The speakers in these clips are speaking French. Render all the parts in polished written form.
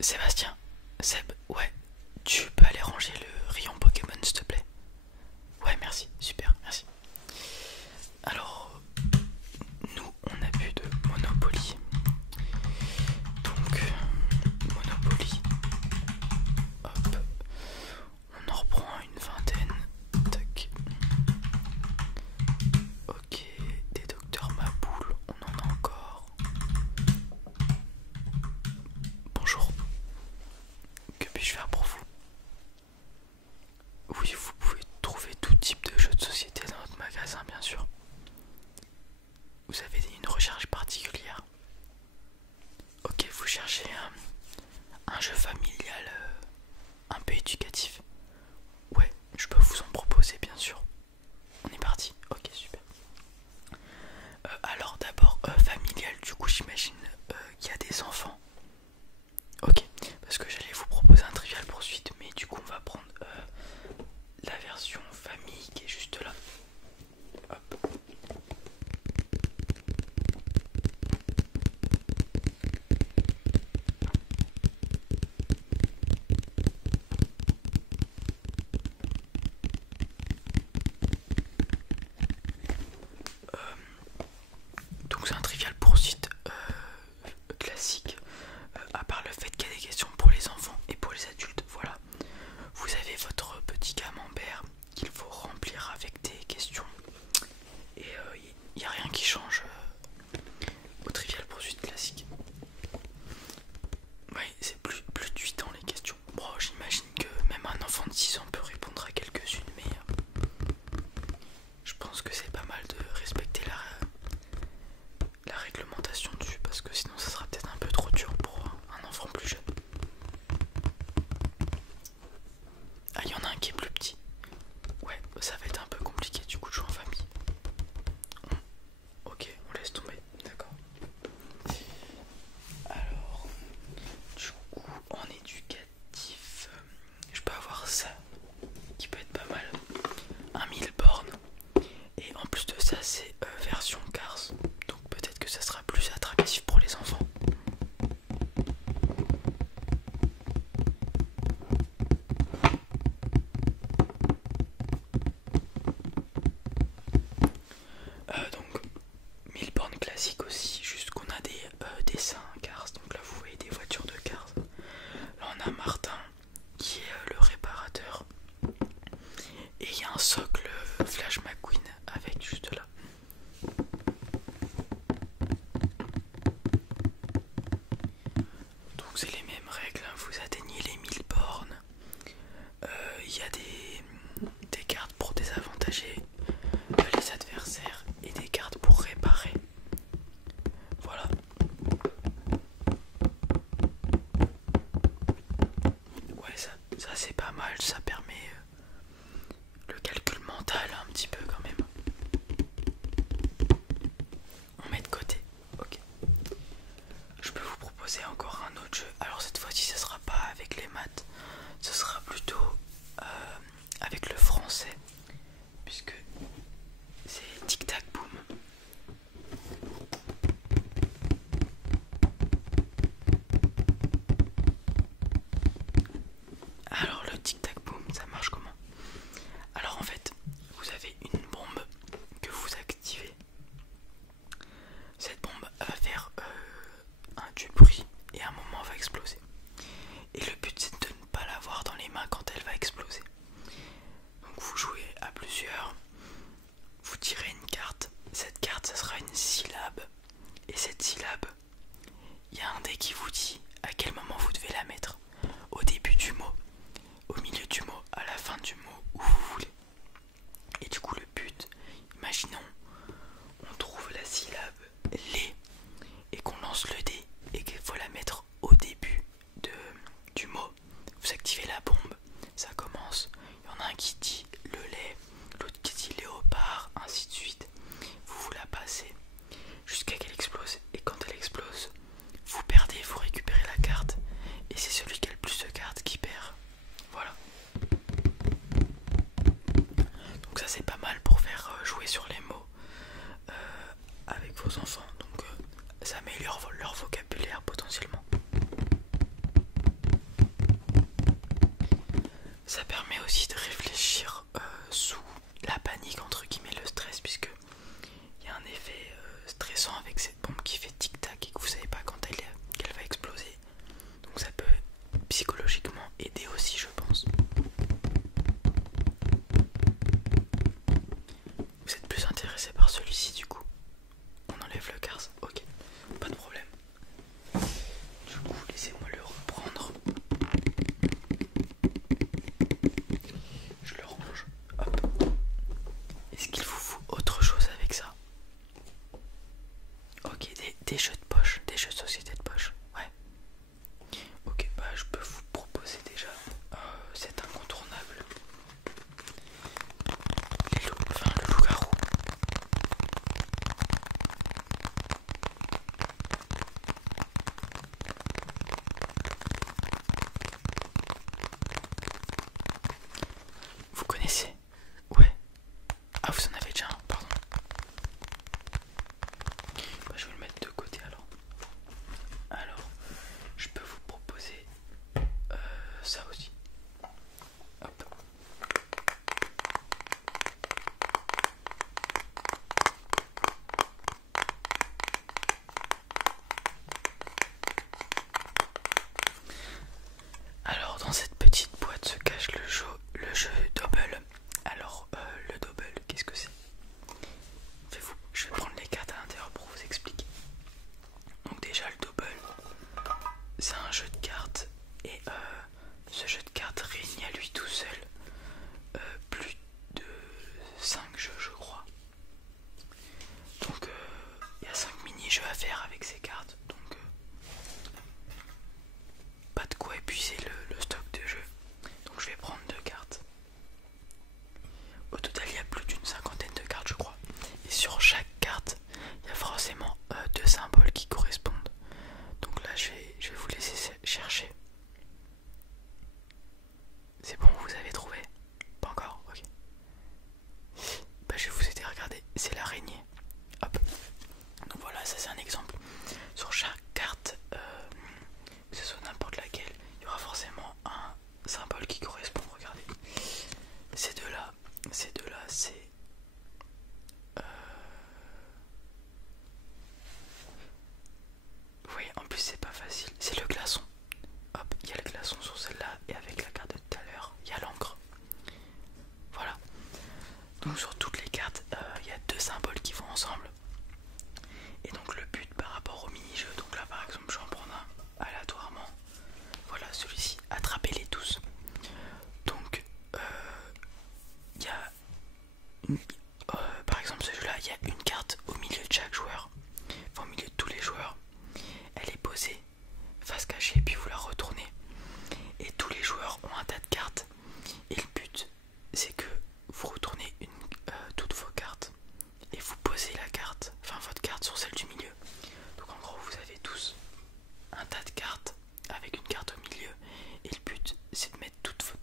Sébastien, Seb, ouais, tu peux aller ranger le rayon Pokémon s'il te plaît? Ouais, merci, super, merci. Alors, nous, on a plus de Monopoly. Donc, Monopoly, hop, on en reprend une vingtaine. Tac. Ok, des docteurs Maboule, on en a encore. Bonjour, que puis-je faire pour vous? Oui, vous pouvez trouver tout type de jeux de société dans notre magasin, bien sûr. Vous avez une recherche particulière? Ok, vous cherchez un jeu familial un peu éducatif? Ouais, je peux vous en proposer, bien sûr. On est parti. Ok, super. Alors d'abord, familial, du coup j'imagine qu'il y a des enfants. Ok, parce que j'allais vous proposer un trivial poursuite, mais du coup on va prendre la version famille qui est juste là. Hop. Donc c'est un trivial poursuite classique, à part le fait qu'il y a des questions pour les enfants et pour les adultes. Voilà, vous avez votre petit camembert qu'il faut remplir avec des questions et il n'y a rien qui change au trivial poursuite classique. Oui, c'est plus de 8 ans les questions. Bon, j'imagine que même un enfant de 6 ans peut répondre à quelques-unes, mais je pense que c'est pas mal de respecter la réglementation dessus, parce que sinon ça sera peut-être un peu trop dur pour un enfant plus jeune. Ah, il y en a un qui est plus petit. Ouais, ça va être un peu compliqué du coup de jouer en famille. Ok, on laisse tomber, d'accord. Alors, du coup, en éducatif, je peux avoir ça, qui peut être pas mal. Un 1000 bornes. Et en plus de ça, c'est version Cars. Donc peut-être que ça sera plus attractif pour les enfants. Donc 1000 bornes classiques aussi, juste qu'on a des dessins Cars. Donc là vous voyez des voitures de Cars. Là on a Martin qui est le réparateur. Et il y a un socle Flash McQueen avec juste là. Donc c'est les mêmes règles, hein. Vous atteignez les 1000 bornes. Il y a des cartes pour désavantager les adversaires et des cartes pour réparer. Voilà. Ouais, ça c'est pas mal, ça permet le calcul mental un petit peu quand même. On met de côté, ok. Je peux vous proposer encore un autre jeu. Alors cette fois-ci ce sera pas avec les maths, ce sera plutôt avec le français, puisque c'est Tic Tac Boom. Alors le Tic Tac Boom, ça marche comment? Alors en fait, vous avez une bombe que vous activez. Cette bombe va faire du bruit et à un moment va exploser. Et le but c'est de ne pas l'avoir dans les mains quand elle va exploser. Donc vous jouez Ça permet aussi de réfléchir sous la panique, entre guillemets, le stress, puisque il y a un effet stressant avec cette bombe qui fait tic-tac et que vous savez pas quand qu'elle va exploser. Donc ça peut psychologiquement aider aussi, je pense. Vous êtes plus intéressé par celui-ci du coup? On enlève le Cars, ok, pas de problème. Du coup, laissez-moi le reprendre. Je le range, hop. Est-ce qu'il vous faut autre chose avec ça? Ok, des jeux de poche, des jeux de société de poche, ouais. Ok, bah je peux vous proposer déjà cet incontournable. Le loup-garou. Vous connaissez? Ouais. Ah, vous en avez déjà un, pardon. Bah, je vais le mettre de côté alors. Alors, je peux vous proposer ça aussi. Hop. Alors, dans cette petite boîte se cache le jeu double. Alors, le double, qu'est-ce que c'est? Je vais prendre les cartes à l'intérieur pour vous expliquer. Donc déjà le double, c'est un jeu de cartes et ce jeu de cartes réunit à lui tout seul plus de 5 jeux, je crois. Donc il y a 5 mini-jeux à faire avec ces cartes, donc pas de quoi épuiser le stock de jeux. Donc je vais prendre 2 cartes. Au total il y a plus d'une cinquantaine de cartes, je crois. Et sur chaque carte, il y a forcément 2 symboles qui correspondent. Donc là je vais vous laisser chercher. C'est bon, vous avez trouvé? Pas encore? Ok. Bah je vais vous aider à regarder. C'est l'araignée. Hop. Donc voilà, ça c'est un exemple. Sur chaque carte, que ce soit n'importe laquelle, il y aura forcément un symbole qui correspond. Regardez. Ces deux-là, c'est... Vous voyez, en plus c'est pas facile. C'est le glaçon. Hop, il y a le glaçon sur celle-là et avec la carte de tout à l'heure, il y a l'encre. Voilà. Donc sur toutes les cartes, il y a 2 symboles qui vont ensemble. Et donc le but par rapport au mini-jeu, donc là par exemple je vais en prendre un aléatoirement. Voilà, celui-ci, attrapez-les tous. Donc il y a par exemple ce jeu-là, il y a une carte au milieu de chaque joueur. Enfin, au milieu de tous les joueurs. Elle est posée face cachée, puis vous la retournez. Et tous les joueurs ont un tas de cartes. Et le but, c'est que vous retournez toutes vos cartes. Et vous posez la carte, enfin votre carte sur celle du milieu. Donc en gros, vous avez tous un tas de cartes avec une carte au milieu. Et le but, c'est de mettre toutes vos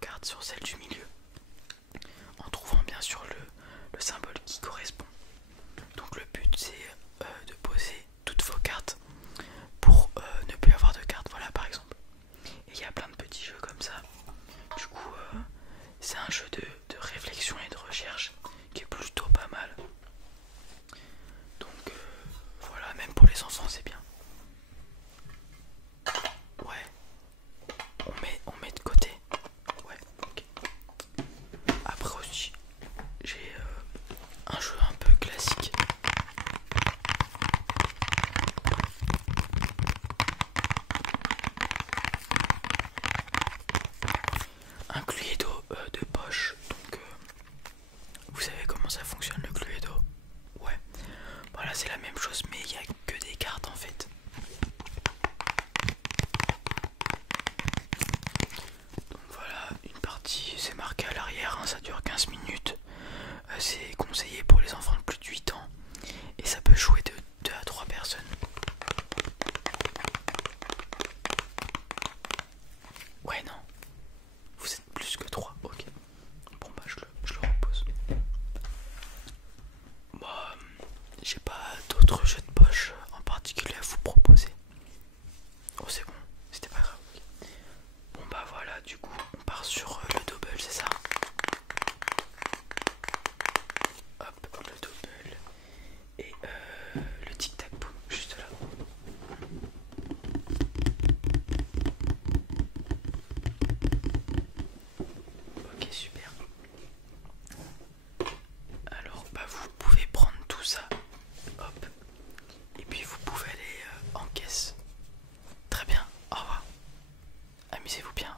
cartes sur celle du milieu. En trouvant bien sûr le symbole qui correspond. Donc le but, c'est de poser toutes vos cartes pour ne plus avoir de cartes, voilà par exemple. Et il y a plein de petits jeux comme ça. Du coup c'est un jeu de réflexion et de recherche qui est plutôt pas mal. Donc voilà, même pour les enfants c'est bien. Ouais, on met de côté. Ouais, ok. Après aussi j'ai un jeu un peu classique. Un Cluedo de poche. Donc vous savez comment ça fonctionne le Cluedo? Ouais. Voilà, c'est la même chose mais il n'y a que des cartes en fait. Donc voilà, une partie, c'est marqué à l'arrière, hein, ça dure 15 minutes. C'est conseillé pour les enfants de plus de 8 ans. Et ça peut jouer de 2 à 3 personnes. Ouais, non. Vous êtes plus que 3, ok. Bon bah je le repose. Bah, j'ai pas d'autres jeux de poche en particulier à vous proposer. Oh c'est bon, c'était pas grave. Bon bah voilà, du coup on part sur Amusez-vous bien.